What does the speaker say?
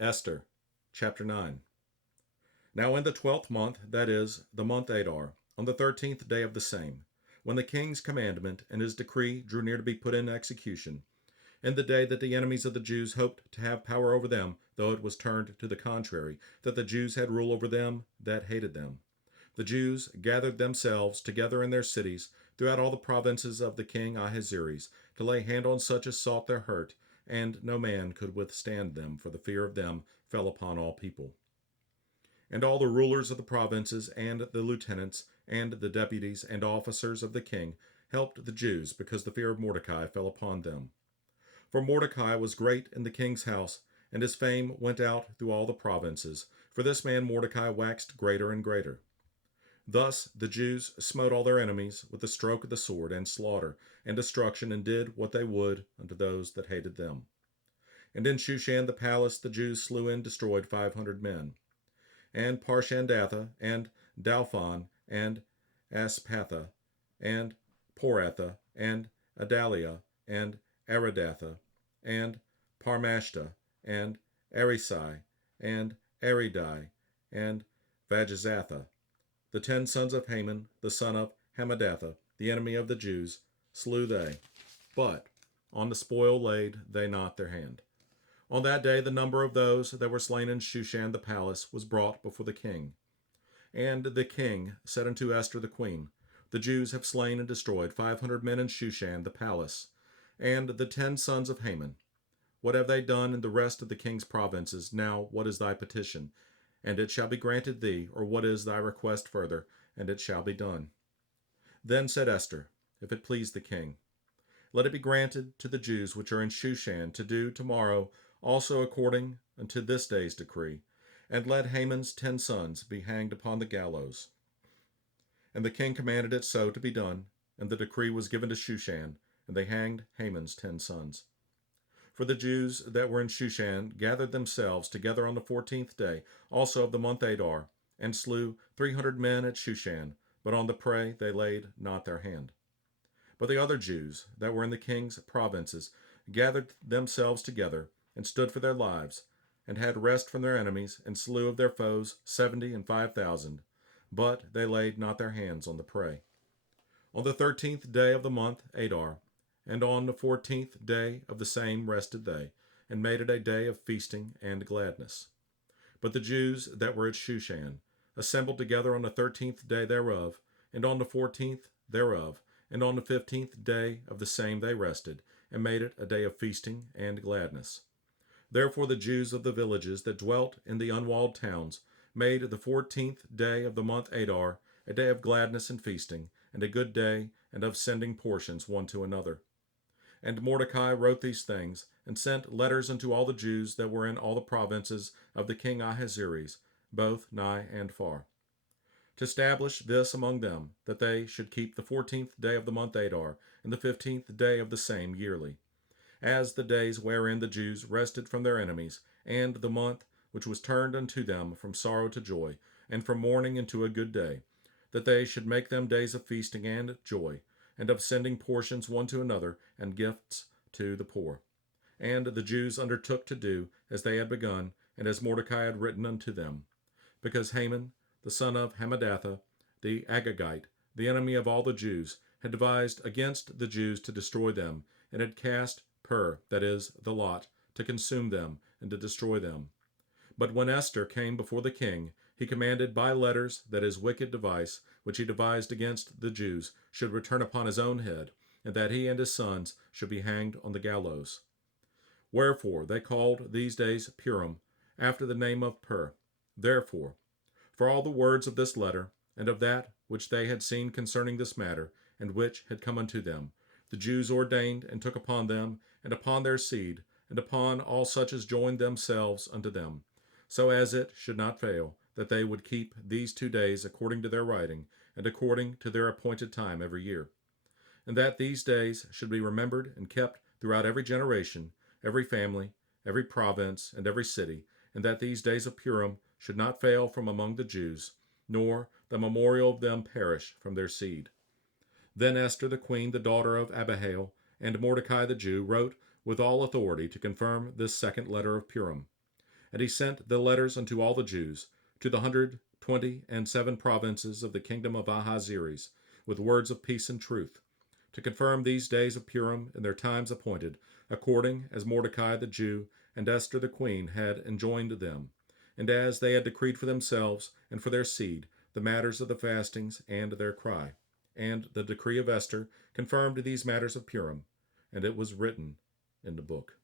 Esther, chapter 9. Now in the 12th month, that is, the month Adar, on the 13th day of the same, when the king's commandment and his decree drew near to be put in execution, in the day that the enemies of the Jews hoped to have power over them, though it was turned to the contrary, that the Jews had rule over them that hated them, the Jews gathered themselves together in their cities throughout all the provinces of the king Ahasuerus, to lay hand on such as sought their hurt, and no man could withstand them, for the fear of them fell upon all people. And all the rulers of the provinces, and the lieutenants, and the deputies, and officers of the king helped the Jews, because the fear of Mordecai fell upon them. For Mordecai was great in the king's house, and his fame went out through all the provinces. For this man Mordecai waxed greater and greater. Thus the Jews smote all their enemies with the stroke of the sword, and slaughter, and destruction, and did what they would unto those that hated them. And in Shushan the palace the Jews slew and destroyed 500 men. And Parshandatha, and Dalphon, and Aspatha, and Poratha, and Adalia, and Aridatha, and Parmashta, and Arisai, and Aridai, and Vajazatha, the 10 sons of Haman, the son of Hammedatha, the enemy of the Jews, slew they. But on the spoil laid they not their hand. On that day the number of those that were slain in Shushan the palace was brought before the king. And the king said unto Esther the queen, The Jews have slain and destroyed 500 men in Shushan the palace, and the 10 sons of Haman. What have they done in the rest of the king's provinces? Now what is thy petition? And it shall be granted thee, or what is thy request further? And it shall be done. Then said Esther, If it please the king, let it be granted to the Jews which are in Shushan to do tomorrow also according unto this day's decree, and let Haman's 10 sons be hanged upon the gallows. And the king commanded it so to be done, and the decree was given to Shushan, and they hanged Haman's 10 sons. For the Jews that were in Shushan gathered themselves together on the 14th day also of the month Adar, and slew 300 men at Shushan, but on the prey they laid not their hand. But the other Jews that were in the king's provinces gathered themselves together, and stood for their lives, and had rest from their enemies, and slew of their foes 70 and 5,000, but they laid not their hands on the prey. On the 13th day of the month Adar, and on the 14th day of the same rested they, and made it a day of feasting and gladness. But the Jews that were at Shushan assembled together on the 13th day thereof, and on the 14th thereof, and on the 15th day of the same they rested, and made it a day of feasting and gladness. Therefore the Jews of the villages that dwelt in the unwalled towns made the 14th day of the month Adar a day of gladness and feasting, and a good day, and of sending portions one to another. And Mordecai wrote these things, and sent letters unto all the Jews that were in all the provinces of the king Ahasuerus, both nigh and far, to establish this among them, that they should keep the 14th day of the month Adar, and the 15th day of the same yearly, as the days wherein the Jews rested from their enemies, and the month which was turned unto them from sorrow to joy, and from mourning into a good day, that they should make them days of feasting and joy, and of sending portions one to another, and gifts to the poor. And the Jews undertook to do as they had begun, and as Mordecai had written unto them, because Haman, the son of Hammedatha, the Agagite, the enemy of all the Jews, had devised against the Jews to destroy them, and had cast that is, the lot, to consume them, and to destroy them. But when Esther came before the king, he commanded by letters that his wicked device, which he devised against the Jews, should return upon his own head, and that he and his sons should be hanged on the gallows. Wherefore they called these days Purim, after the name of Pur. Therefore, for all the words of this letter, and of that which they had seen concerning this matter, and which had come unto them, the Jews ordained and took upon them, and upon their seed, and upon all such as joined themselves unto them, so as it should not fail, that they would keep these 2 days according to their writing, and according to their appointed time every year. And that these days should be remembered and kept throughout every generation, every family, every province, and every city, and that these days of Purim should not fail from among the Jews, nor the memorial of them perish from their seed. Then Esther the queen, the daughter of Abihail, and Mordecai the Jew, wrote with all authority to confirm this second letter of Purim. And he sent the letters unto all the Jews, to the 127 provinces of the kingdom of Ahasuerus, with words of peace and truth, to confirm these days of Purim in their times appointed, according as Mordecai the Jew and Esther the queen had enjoined them, and as they had decreed for themselves and for their seed the matters of the fastings and their cry. And the decree of Esther confirmed these matters of Purim, and it was written in the book.